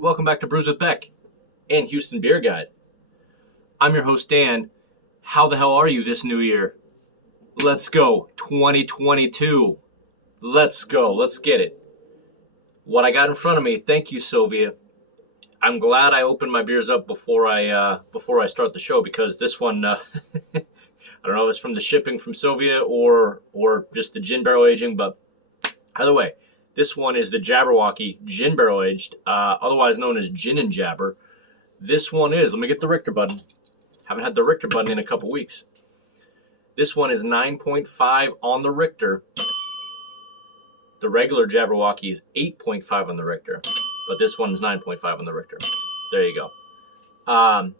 welcome back to Brews with Beck and Houston Beer Guide. I'm your host, Dan. How the hell are you this new year? Let's go, 2022. Let's go, let's get it. What I got in front of me, thank you, Sylvia. I'm glad I opened my beers up before I start the show, because this one, I don't know if it's from the shipping from Sylvia or just the gin barrel aging, but either way, this one is the Jabberwocky Gin Barrel Aged, otherwise known as Gin and Jabber. This one is, let me get the Richter button. Haven't had the Richter button in a couple weeks. This one is 9.5 on the Richter. The regular Jabberwocky is 8.5 on the Richter, but this one's 9.5 on the Richter. There you go.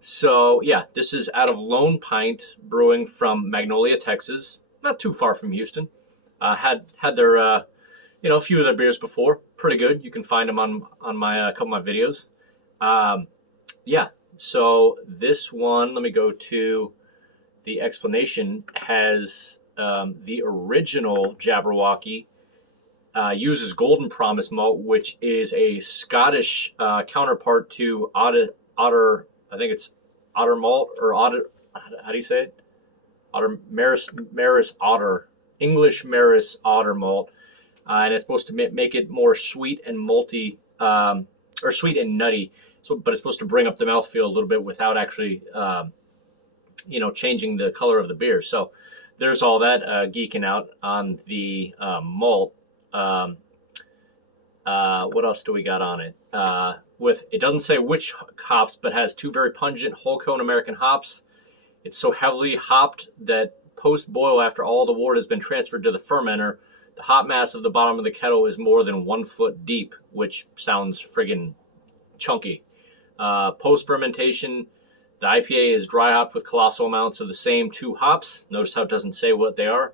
So yeah, this is out of Lone Pint Brewing from Magnolia, Texas. Not too far from Houston. Had their a few of their beers before. Pretty good. You can find them on my couple of my videos. Yeah. So this one, let me go to the explanation. Has the original Jabberwocky uses Golden Promise malt, which is a Scottish counterpart to Otter. I think it's Otter malt or Otter. How do you say it? Otter Maris Otter. English Maris Otter malt. And it's supposed to make it more sweet and malty, or sweet and nutty. So, but it's supposed to bring up the mouthfeel a little bit without actually, changing the color of the beer. So there's all that geeking out on the malt. What else do we got on it? It doesn't say which hops, but has two very pungent whole cone American hops. It's so heavily hopped that post-boil, after all the wort has been transferred to the fermenter, the hop mass of the bottom of the kettle is more than 1 foot deep, which sounds friggin' chunky. Post-fermentation, the IPA is dry hopped with colossal amounts of the same two hops. Notice how it doesn't say what they are.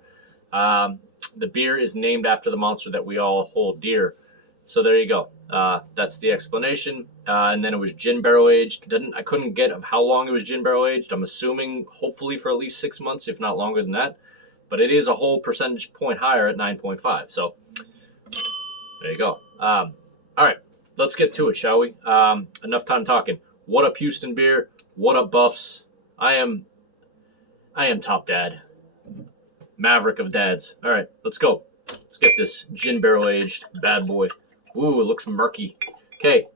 The beer is named after the monster that we all hold dear. So there you go. That's the explanation. And then it was gin barrel aged. I couldn't get how long it was gin barrel aged. I'm assuming hopefully for at least 6 months, if not longer than that. But it is a whole percentage point higher at 9.5. So there you go. All right, let's get to it, shall we? Enough time talking. What up, Houston Beer? What up, Buffs? I am top dad. Maverick of dads. All right, let's go. Let's get this gin barrel aged bad boy. Ooh, it looks murky. Okay,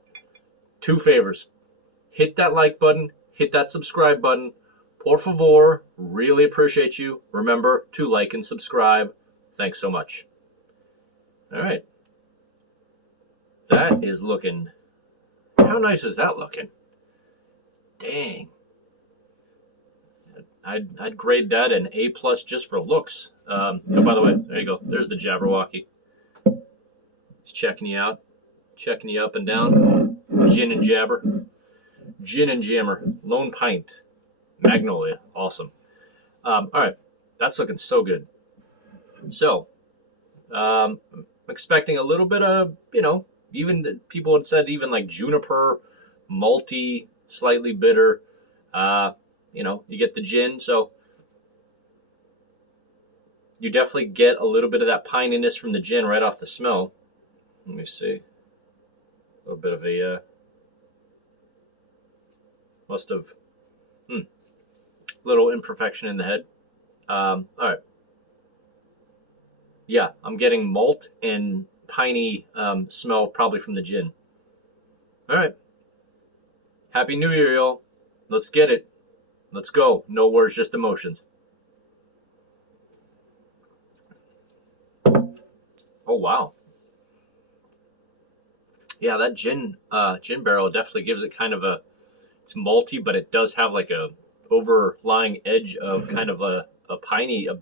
2 favors. Hit that like button. Hit that subscribe button. Por favor, really appreciate you. Remember to like and subscribe. Thanks so much. All right. That is looking... How nice is that looking? Dang. I'd grade that an A+ just for looks. Oh, by the way, there you go. There's the Jabberwocky. He's checking you out. Checking you up and down. Gin and Jabber. Gin and Jammer. Lone Pint. Magnolia. Awesome. All right. That's looking so good. So, I'm expecting a little bit of, even people had said even like juniper, malty, slightly bitter. You get the gin. So, you definitely get a little bit of that pininess from the gin right off the smell. Let me see. A little bit of a, must have, little imperfection in the head. All right. Yeah, I'm getting malt and piney smell probably from the gin. All right. Happy New Year, y'all. Let's get it. Let's go. No words, just emotions. Oh, wow. Yeah, that gin barrel definitely gives it kind of it's malty, but it does have like a overlying edge of kind of a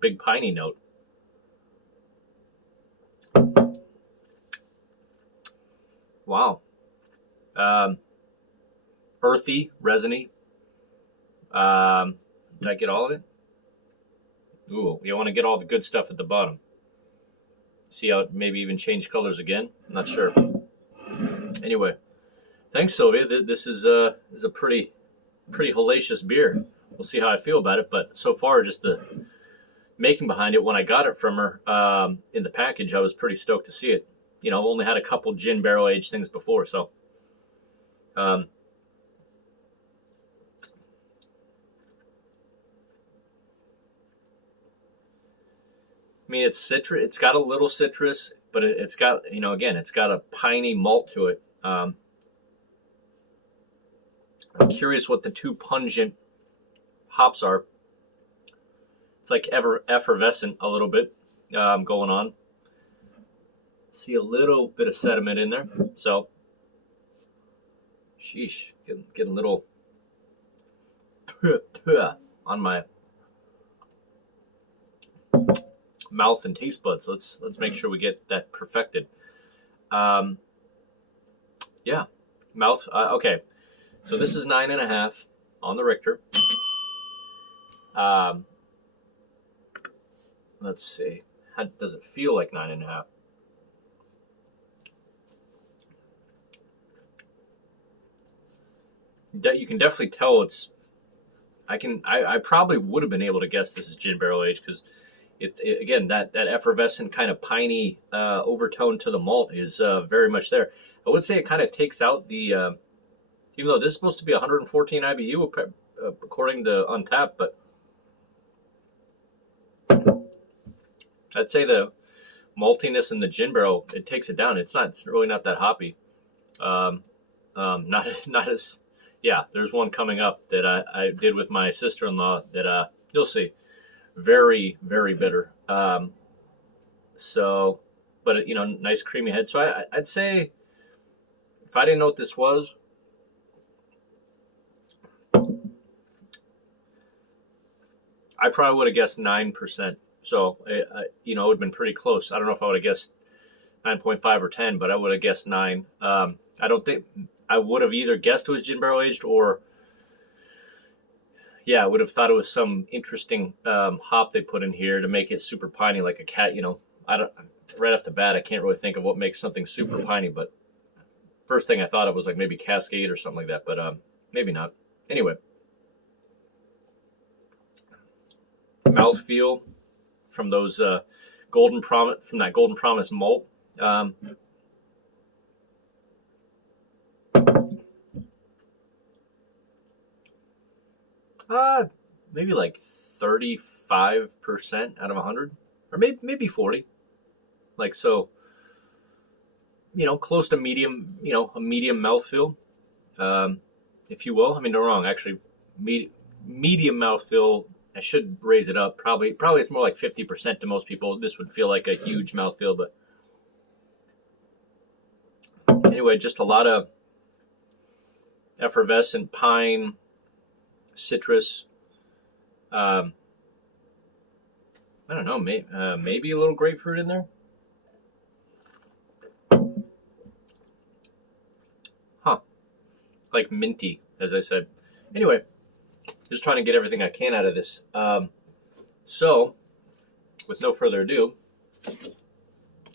big piney note. Wow. Earthy, resiny. Did I get all of it? Ooh, you want to get all the good stuff at the bottom. See how it maybe even change colors again? I'm not sure. Anyway, thanks, Sylvia. This is a pretty hellacious beer. We'll see how I feel about it, but so far, just the making behind it, when I got it from her in the package, I was pretty stoked to see it. I've only had a couple gin barrel aged things before, so Um, I mean, it's citrus. It's got a little citrus, but it's got, again, it's got a piney malt to it. I'm curious what the two pungent hops are. It's like effervescent a little bit going on. See a little bit of sediment in there. So, sheesh, getting a little on my mouth and taste buds. Let's make sure we get that perfected. Yeah, mouth. Okay, so this is 9.5 on the Richter. Let's see. How does it feel like 9.5? You can definitely tell it's. I probably would have been able to guess this is gin barrel aged because again that effervescent kind of piney overtone to the malt is very much there. I would say it kind of takes out the even though this is supposed to be 114 IBU according to Untapped, but I'd say the maltiness in the gin barrel, it takes it down. It's really not that hoppy. Not as, yeah. There's one coming up that I did with my sister-in-law that you'll see, very very bitter. So, but nice creamy head. So I'd say if I didn't know what this was, I probably would have guessed 9%. So, it would have been pretty close. I don't know if I would have guessed 9.5 or 10, but I would have guessed 9. I don't think I would have either guessed it was gin barrel aged or, yeah, I would have thought it was some interesting hop they put in here to make it super piney like a cat. I don't. Right off the bat, I can't really think of what makes something super piney, but first thing I thought of was like maybe Cascade or something like that, but maybe not. Anyway, mouthfeel from those that Golden Promise malt. Maybe like 35% out of 100, or maybe 40. Like so, close to medium. A medium mouthfeel, if you will. I mean, no wrong. Actually, medium mouthfeel. I should raise it up. Probably it's more like 50% to most people. This would feel like a huge mouthfeel, but anyway, just a lot of effervescent pine, citrus. I don't know, maybe a little grapefruit in there. Huh. Like minty, as I said. Anyway, just trying to get everything I can out of this. So, with no further ado,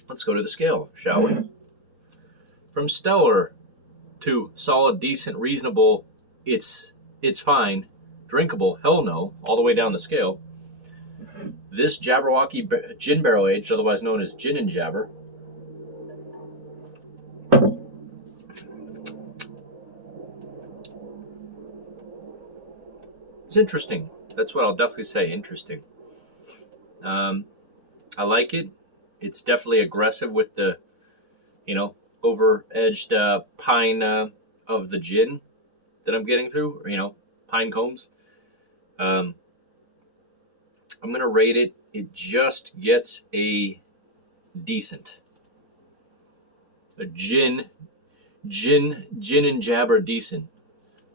let's go to the scale, shall we? From stellar to solid, decent, reasonable, it's fine, drinkable, hell no, all the way down the scale. This Jabberwocky gin barrel aged, otherwise known as Gin and Jabber, it's interesting. That's what I'll definitely say. Interesting. I like it. It's definitely aggressive with the, over-edged pine of the gin that I'm getting through. Pine cones. I'm gonna rate it. It just gets a decent. A gin and jabber decent.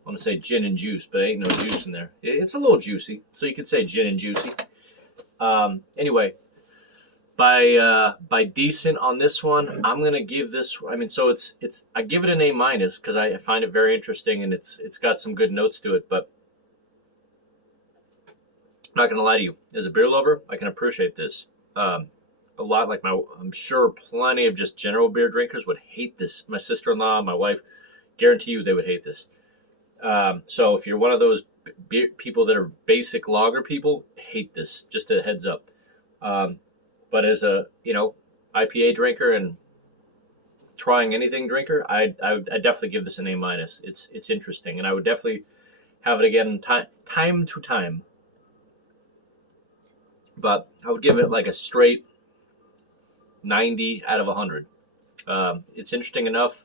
I want to say gin and juice, but ain't no juice in there. It's a little juicy, so you could say gin and juicy. Anyway, by decent on this one, I'm gonna give this. I mean, so it's I give it an A- because I find it very interesting and it's got some good notes to it. But I'm not gonna lie to you, as a beer lover, I can appreciate this a lot. Like I'm sure plenty of just general beer drinkers would hate this. My sister-in-law, my wife, guarantee you they would hate this. So if you're one of those people that are basic lager people, hate this. Just a heads up. But as a IPA drinker and trying anything drinker, I definitely give this an A-. It's interesting, and I would definitely have it again time to time. But I would give it like a straight 90 out of 100. It's interesting enough.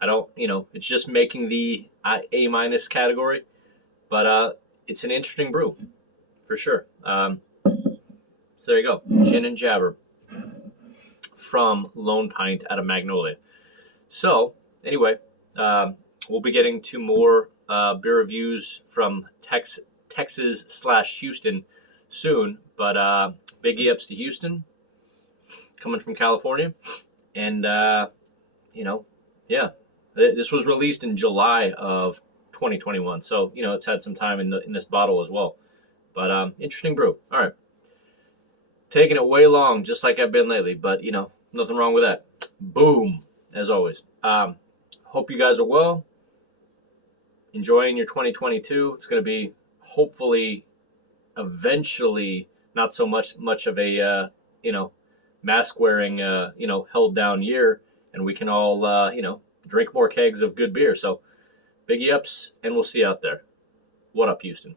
I don't, it's just making the A- category, but it's an interesting brew for sure. So there you go, Gin and Jabber from Lone Pint out of Magnolia. So anyway, we'll be getting to more beer reviews from Texas/Houston soon, but big ups to Houston, coming from California, and yeah, this was released in July of 2021, so it's had some time in this bottle as well. But interesting brew. All right, taking it way long, just like I've been lately, but nothing wrong with that. Boom, as always. Hope you guys are well, enjoying your 2022. It's going to be hopefully, eventually, not so much of a mask wearing held down year, and we can all drink more kegs of good beer. So biggie ups, and we'll see you out there. What up, Houston?